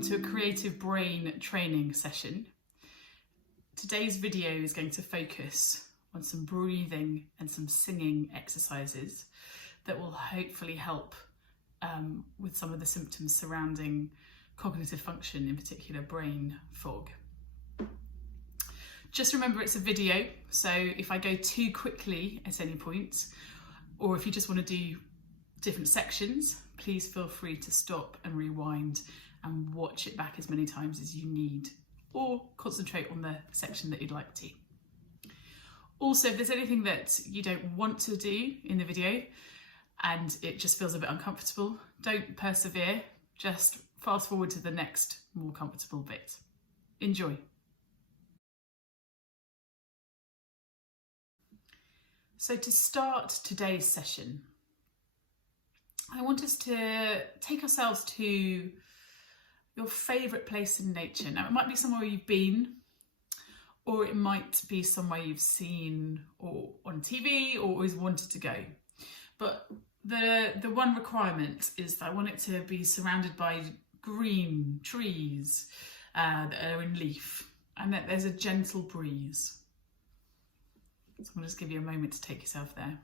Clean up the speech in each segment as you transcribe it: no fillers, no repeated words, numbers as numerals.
welcome to a creative brain training session. Today's video is going to focus on some breathing and some singing exercises that will hopefully help with some of the symptoms surrounding cognitive function, in particular brain fog. Just remember it's a video, so if I go too quickly at any point, or if you just want to do different sections, please feel free to stop and rewind and watch it back as many times as you need, or concentrate on the section that you'd like to. Also, if there's anything that you don't want to do in the video and it just feels a bit uncomfortable, don't persevere, just fast forward to the next more comfortable bit. Enjoy. So to start today's session, I want us to take ourselves to your favourite place in nature. Now, it might be somewhere you've been, or it might be somewhere you've seen or on TV or always wanted to go. But the one requirement is that I want it to be surrounded by green trees that are in leaf, and that there's a gentle breeze. So I'm going to just give you a moment to take yourself there.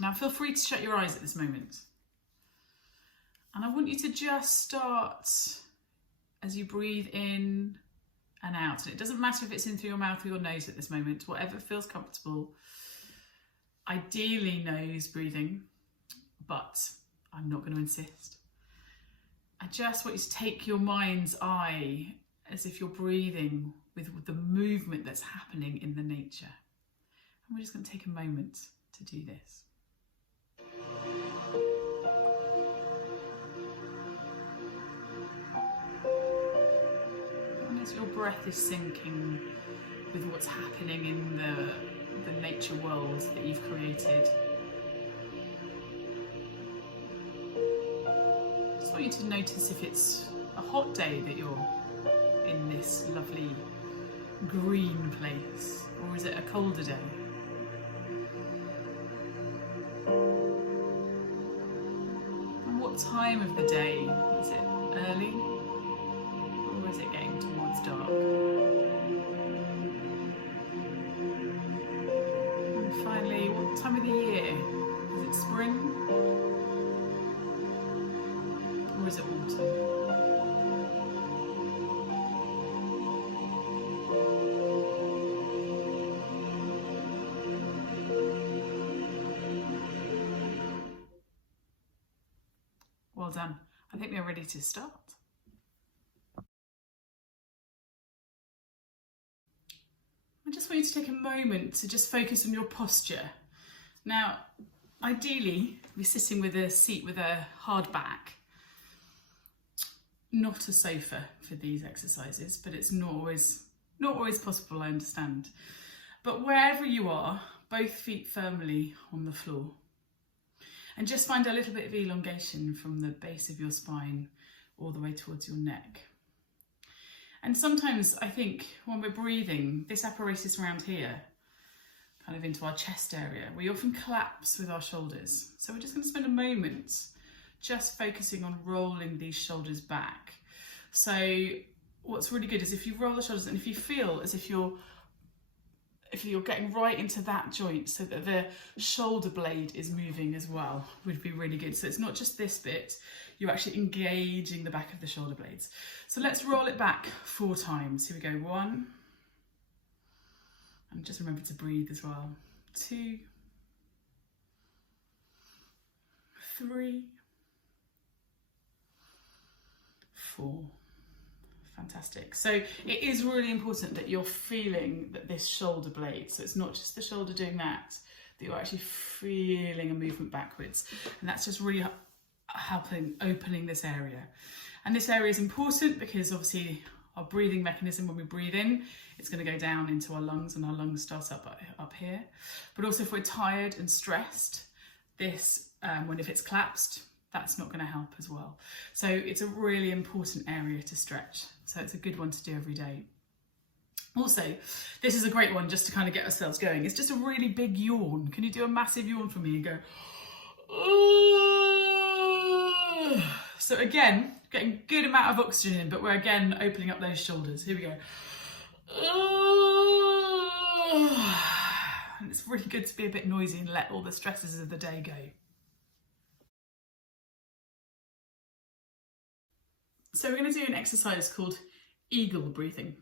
Now, feel free to shut your eyes at this moment. And I want you to just start as you breathe in and out. And it doesn't matter if it's in through your mouth or your nose at this moment, whatever feels comfortable. Ideally nose breathing, but I'm not going to insist. I just want you to take your mind's eye as if you're breathing with the movement that's happening in the nature. And we're just going to take a moment to do this. Your breath is syncing with what's happening in the nature world that you've created. I just want you to notice if it's a hot day that you're in this lovely green place, or is it a colder day? And what time of the day? Is it early? Or is it getting towards dark? And finally, what time of the year? Is it spring? Or is it autumn? Well done. I think we're ready to start. I just want you to take a moment to just focus on your posture. Now, ideally, be sitting with a seat with a hard back. Not a sofa for these exercises, but it's not always possible, I understand. But wherever you are, both feet firmly on the floor. And just find a little bit of elongation from the base of your spine all the way towards your neck. And sometimes I think when we're breathing, this apparatus around here, kind of into our chest area, we often collapse with our shoulders. So we're just going to spend a moment just focusing on rolling these shoulders back. So what's really good is if you roll the shoulders and if you feel as if you're getting right into that joint so that the shoulder blade is moving as well, would be really good. So it's not just this bit, you're actually engaging the back of the shoulder blades. So let's roll it back 4 times. Here we go, 1. And just remember to breathe as well. 2, 3, 4. Fantastic. So it is really important that you're feeling that this shoulder blade, so it's not just the shoulder doing that you're actually feeling a movement backwards. And that's just really helping opening this area. And this area is important because obviously our breathing mechanism, when we breathe in, it's going to go down into our lungs, and our lungs start up here. But also if we're tired and stressed, this, if it's collapsed, that's not going to help as well. So it's a really important area to stretch. So it's a good one to do every day. Also, this is a great one just to kind of get ourselves going. It's just a really big yawn. Can you do a massive yawn for me and go, So again, getting a good amount of oxygen in, but we're again opening up those shoulders. Here we go. And it's really good to be a bit noisy and let all the stresses of the day go. So we're going to do an exercise called eagle breathing.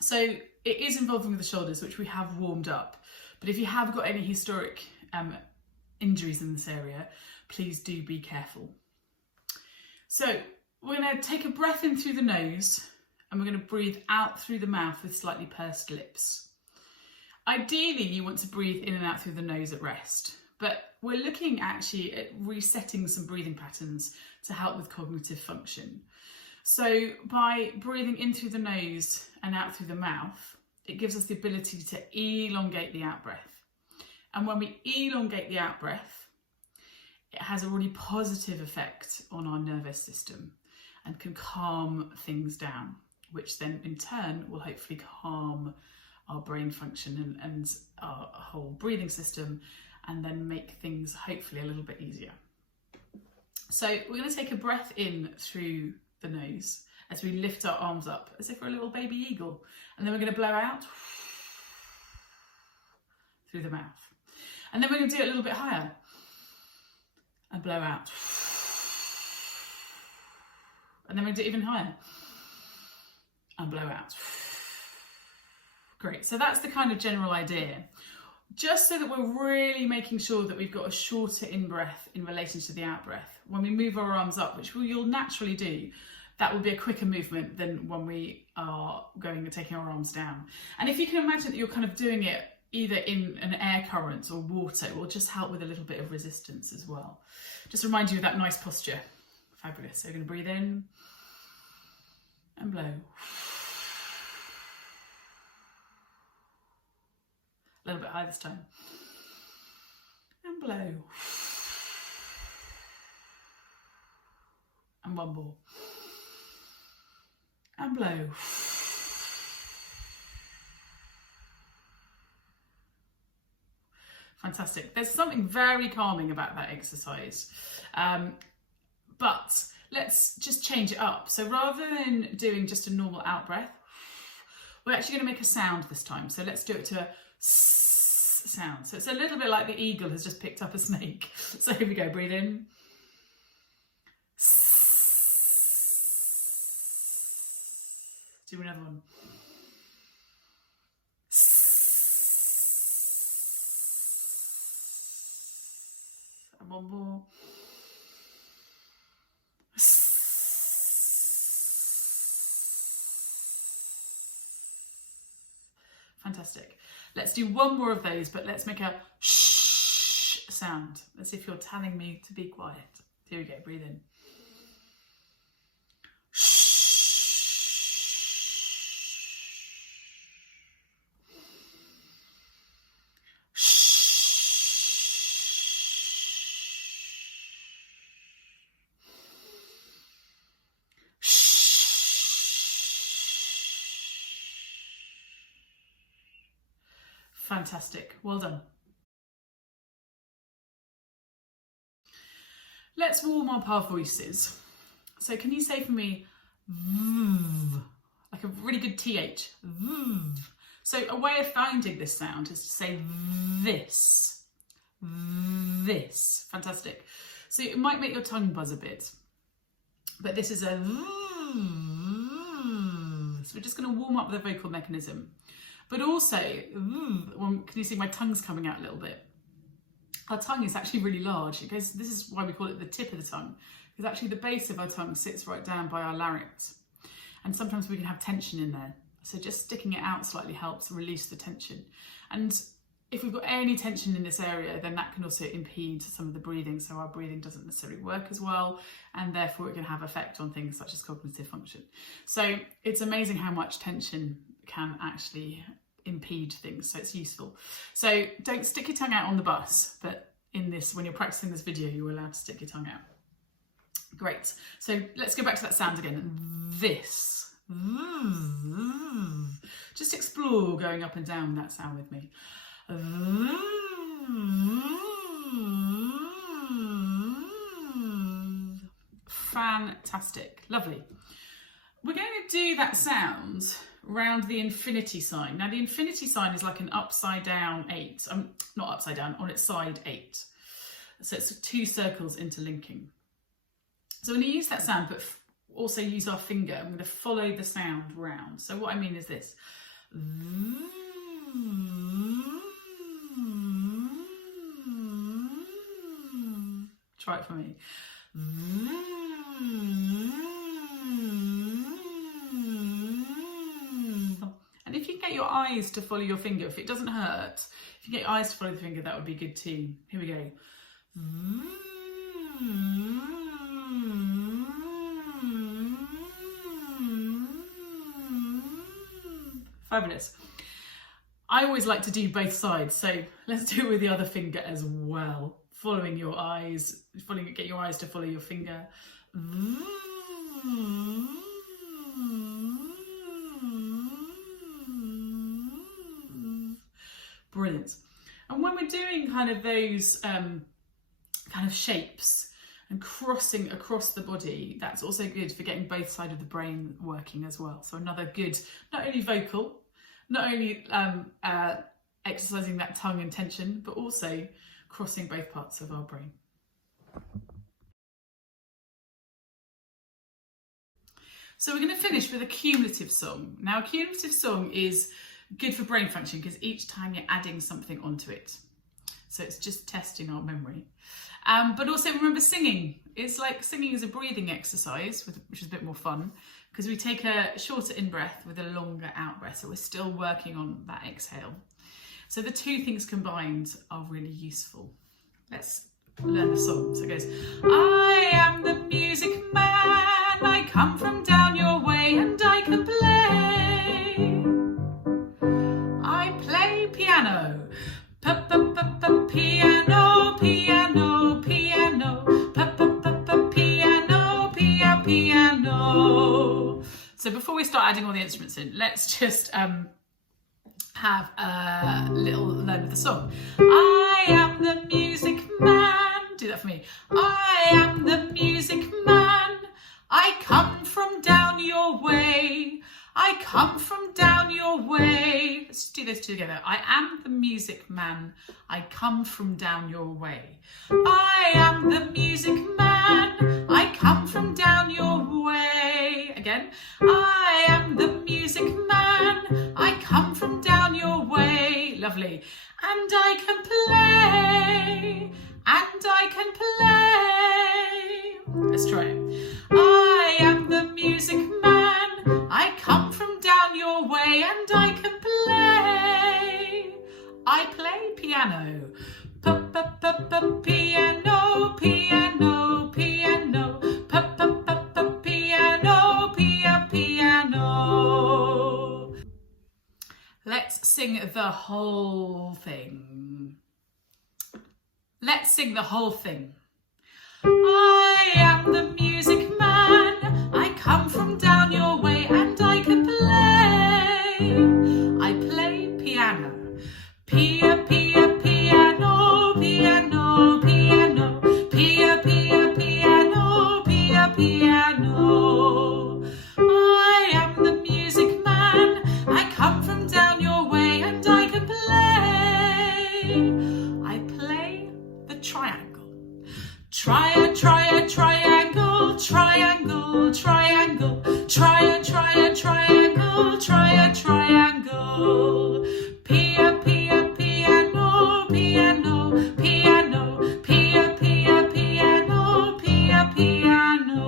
So it is involving the shoulders, which we have warmed up. But if you have got any historic injuries in this area, please do be careful. So we're going to take a breath in through the nose and we're going to breathe out through the mouth with slightly pursed lips. Ideally, you want to breathe in and out through the nose at rest, but we're looking actually at resetting some breathing patterns to help with cognitive function. So by breathing in through the nose and out through the mouth, it gives us the ability to elongate the out breath. And when we elongate the out breath, it has a really positive effect on our nervous system and can calm things down, which then in turn will hopefully calm our brain function and our whole breathing system, and then make things hopefully a little bit easier. So we're going to take a breath in through the nose as we lift our arms up as if we're a little baby eagle, and then we're going to blow out through the mouth, and then we're going to do it a little bit higher and blow out, and then we're going to do it even higher and blow out. Great, so that's the kind of general idea, just so that we're really making sure that we've got a shorter in-breath in relation to the out-breath. When we move our arms up, which you'll naturally do, that will be a quicker movement than when we are going and taking our arms down. And if you can imagine that you're kind of doing it either in an air current or water, it will just help with a little bit of resistance as well. Just remind you of that nice posture. Fabulous. So we're going to breathe in and blow. A little bit higher this time. And blow. And one more. And blow. Fantastic. There's something very calming about that exercise. But let's just change it up. So rather than doing just a normal out breath, we're actually going to make a sound this time. So let's do it to a sound. So it's a little bit like the eagle has just picked up a snake. So here we go, breathe in. Do another one. And one more. Fantastic. Let's do one more of those, but let's make a shh sound. As if you're telling me to be quiet. Here we go, breathe in. Fantastic, well done. Let's warm up our voices. So can you say for me, like a really good TH, so a way of finding this sound is to say this, fantastic. So it might make your tongue buzz a bit, but this is a, so we're just going to warm up the vocal mechanism. But also, can you see my tongue's coming out a little bit? Our tongue is actually really large. This is why we call it the tip of the tongue, because actually the base of our tongue sits right down by our larynx. And sometimes we can have tension in there. So just sticking it out slightly helps release the tension. And if we've got any tension in this area, then that can also impede some of the breathing. So our breathing doesn't necessarily work as well, and therefore it can have effect on things such as cognitive function. So it's amazing how much tension can actually impede things, so it's useful. So don't stick your tongue out on the bus, but in this, when you're practicing this video, you're allowed to stick your tongue out. Great, so let's go back to that sound again. This. Just explore going up and down that sound with me. Fantastic, lovely. We're going to do that sound around the infinity sign. Now the infinity sign is like an upside down 8, not upside down, on its side 8. So it's 2 circles interlinking. So we're going to use that sound, but also use our finger. I'm going to follow the sound round. So what I mean is this. Try it for me. And if you can get your eyes to follow your finger, if it doesn't hurt, if you get your eyes to follow the finger, that would be good too. Here we go. Fabulous. I always like to do both sides, so let's do it with the other finger as well. Following your eyes, get your eyes to follow your finger. Brilliant. And when we're doing kind of those kind of shapes and crossing across the body, that's also good for getting both sides of the brain working as well. So another good, not only vocal, not only exercising that tongue and tension, but also crossing both parts of our brain. So we're going to finish with a cumulative song. Now a cumulative song is good for brain function because each time you're adding something onto it. So it's just testing our memory. But also remember singing. It's like singing is a breathing exercise, which is a bit more fun because we take a shorter in-breath with a longer out-breath. So we're still working on that exhale. So the 2 things combined are really useful. Let's learn the song. So it goes, I am the music man, I come from down your way and I can play. I play piano, piano, piano, piano, piano, piano. So before we start adding all the instruments in, let's just have a little learn of the song. I am the music man. Do that for me. I am the music man. I come from down your way. I come from down your way. Let's do those 2 together. I am the music man. I come from down your way. I am the music man. I come from down your way. Again. I am the music man. I come from down your way. Lovely. And I can play. And I can play. Let's try it. I am the music man. I come from down your way and I can play. I play piano. Piano, piano, piano. Piano, piano. Let's sing the whole thing. Let's sing the whole thing. I am the music man. I come from down your way and I can play. I play piano. Pia, pia, piano, piano, piano. Pia, pia, piano, pia, piano. I am the music man. I come from down your way and I can play. I play the triangle. Triangle, triangle, triangle, triangle, triangle, triangle. Pia, pia, piano, piano, piano, pia, pia, piano, pia, piano.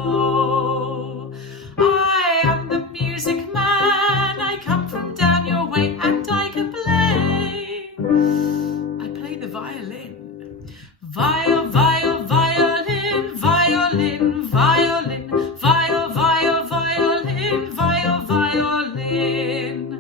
I am the music man. I come from down your way and I can play. I play the violin. Viol, viol, violin, violin, violin, viol, viol, violin, viol, violin.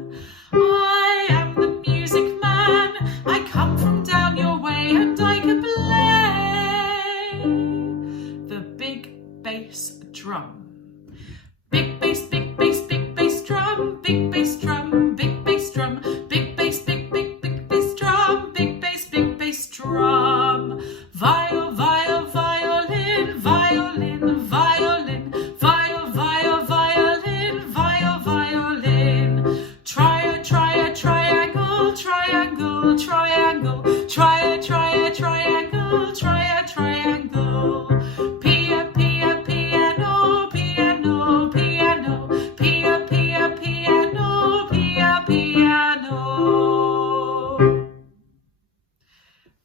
Pia, pia, piano, piano, piano. Pia, pia, piano, pia, piano.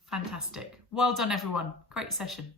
Fantastic. Well done, everyone. Great session.